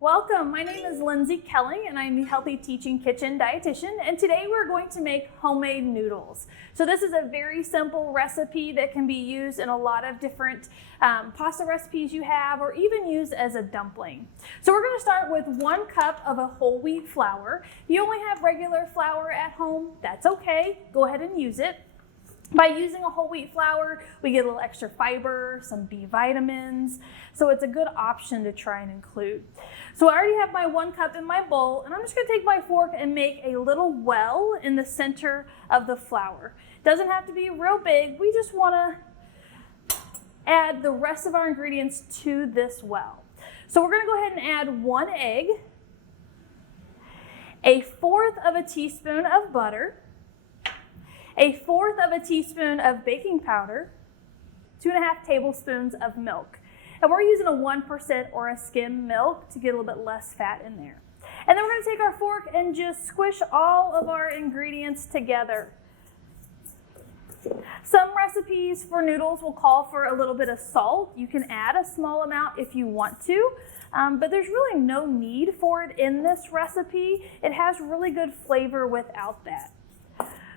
Welcome, my name is Lindsay Kelling and I'm the Healthy Teaching Kitchen dietitian, and today we're going to make homemade noodles. So this is a very simple recipe that can be used in a lot of different pasta recipes you have, or even used as a dumpling. So we're going to start with 1 cup of a whole wheat flour. If you only have regular flour at home, that's okay, go ahead and use it. By using a whole wheat flour, we get a little extra fiber, some B vitamins, so it's a good option to try and include. So I already have my 1 cup in my bowl, and I'm just going to take my fork and make a little well in the center of the flour. Doesn't have to be real big, we just want to add the rest of our ingredients to this well. So we're going to go ahead and add 1 egg, 1/4 teaspoon of butter, 1/4 teaspoon of baking powder, 2.5 tablespoons of milk. And we're using a 1% or a skim milk to get a little bit less fat in there. And then we're going to take our fork and just squish all of our ingredients together. Some recipes for noodles will call for a little bit of salt. You can add a small amount if you want to, but there's really no need for it in this recipe. It has really good flavor without that.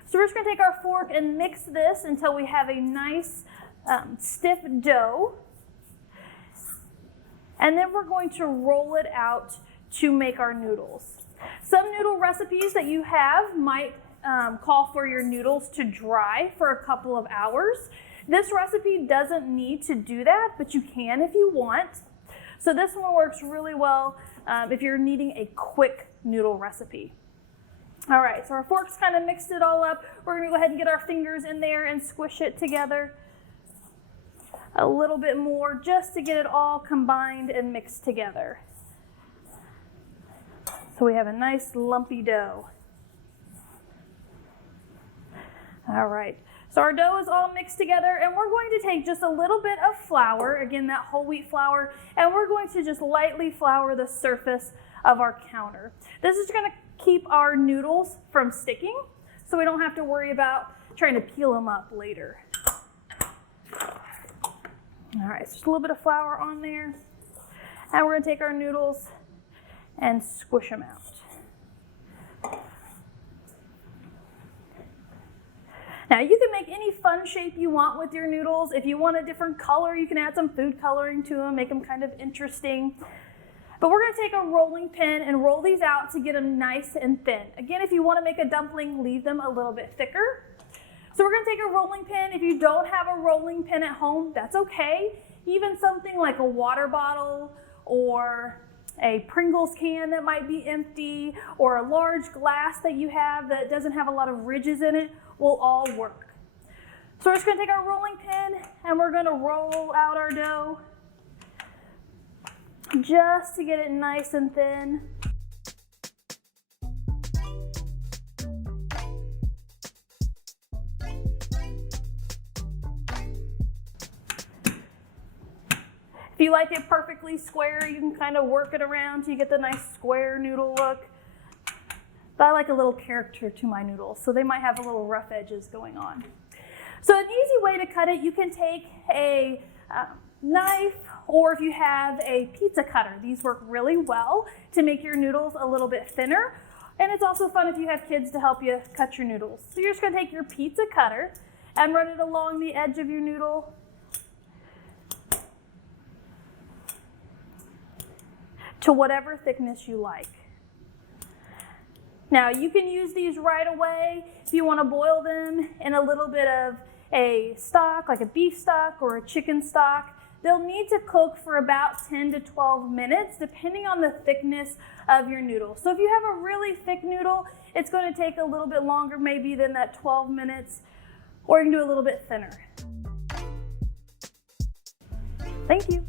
So we're just going to take our fork and mix this until we have a nice stiff dough. And then we're going to roll it out to make our noodles. Some noodle recipes that you have might call for your noodles to dry for a couple of hours. This recipe doesn't need to do that, but you can if you want. So this one works really well if you're needing a quick noodle recipe. All right, so our forks kind of mixed it all up. We're going to go ahead and get our fingers in there and squish it together a little bit more just to get it all combined and mixed together. So we have a nice lumpy dough. All right, so our dough is all mixed together, and we're going to take just a little bit of flour, again that whole wheat flour, and we're going to just lightly flour the surface of our counter. This is going to keep our noodles from sticking, so we don't have to worry about trying to peel them up later. All right, so just a little bit of flour on there, and we're going to take our noodles and squish them out. Now you can make any fun shape you want with your noodles. If you want a different color, you can add some food coloring to them, make them kind of interesting. But we're going to take a rolling pin and roll these out to get them nice and thin. Again, if you want to make a dumpling, leave them a little bit thicker. So we're going to take a rolling pin. If you don't have a rolling pin at home, that's okay. Even something like a water bottle or a Pringles can that might be empty, or a large glass that you have that doesn't have a lot of ridges in it will all work. So we're just going to take our rolling pin and we're going to roll out our dough just to get it nice and thin. If you like it perfectly square, you can kind of work it around till you get the nice square noodle look. But I like a little character to my noodles, so they might have a little rough edges going on. So an easy way to cut it, you can take a knife, or if you have a pizza cutter. These work really well to make your noodles a little bit thinner. And it's also fun if you have kids to help you cut your noodles. So you're just going to take your pizza cutter and run it along the edge of your noodle. To whatever thickness you like. Now you can use these right away if you want to boil them in a little bit of a stock, like a beef stock or a chicken stock. They'll need to cook for about 10 to 12 minutes, depending on the thickness of your noodle. So if you have a really thick noodle, it's going to take a little bit longer maybe than that 12 minutes, or you can do a little bit thinner. Thank you.